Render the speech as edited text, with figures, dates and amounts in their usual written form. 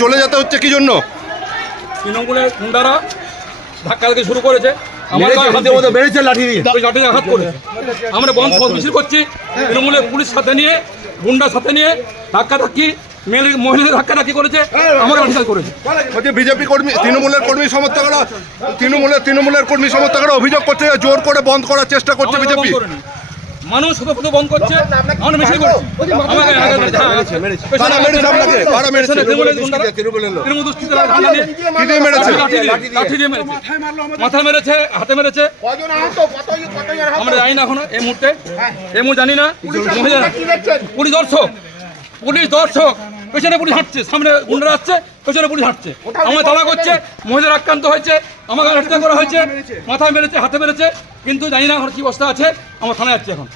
চলে যেতে হচ্ছে কি জন্য? তৃণমূলের গুন্ডারা ধাক্কা দিতে শুরু করেছে, লাঠি আঘাত করেছে। আমরা বন্ধ মিছিল করছি, তৃণমূলের পুলিশ সাথে নিয়ে, গুন্ডার সাথে নিয়ে ধাক্কাধাক্কি, মহিলাদের ধাক্কাধাক্কি করেছে, আমাকে লাঠিচার্জ করেছে। বিজেপি কর্মী, তৃণমূলের কর্মী সমর্থকরা, তৃণমূলের কর্মী সমর্থকরা অভিযোগ করছে জোর করে বন্ধ করার চেষ্টা করছে বিজেপি। মানুষ শুধু বন্ধ করছে, আমরা মিছিল করছি। মাথা মেরেছে, হাতে মেরেছে, আমরা জানি না এখনো এই মুহূর্তে জানি না। পুলিশ দর্শক পেছনে পুলিশ হাঁটছে, সামনে গুন্ডারা আসছে, পেছনে পুলিশ হাঁটছে, আমার তাড়া করছে। মহিলারা আক্রান্ত হয়েছে, আমাকে লাঠিচার্জ করা হয়েছে, মাথায় মেরেছে, হাতে মেরেছে, কিন্তু জানি না এখন কি অবস্থা আছে। আমার থানায় যাচ্ছে এখন।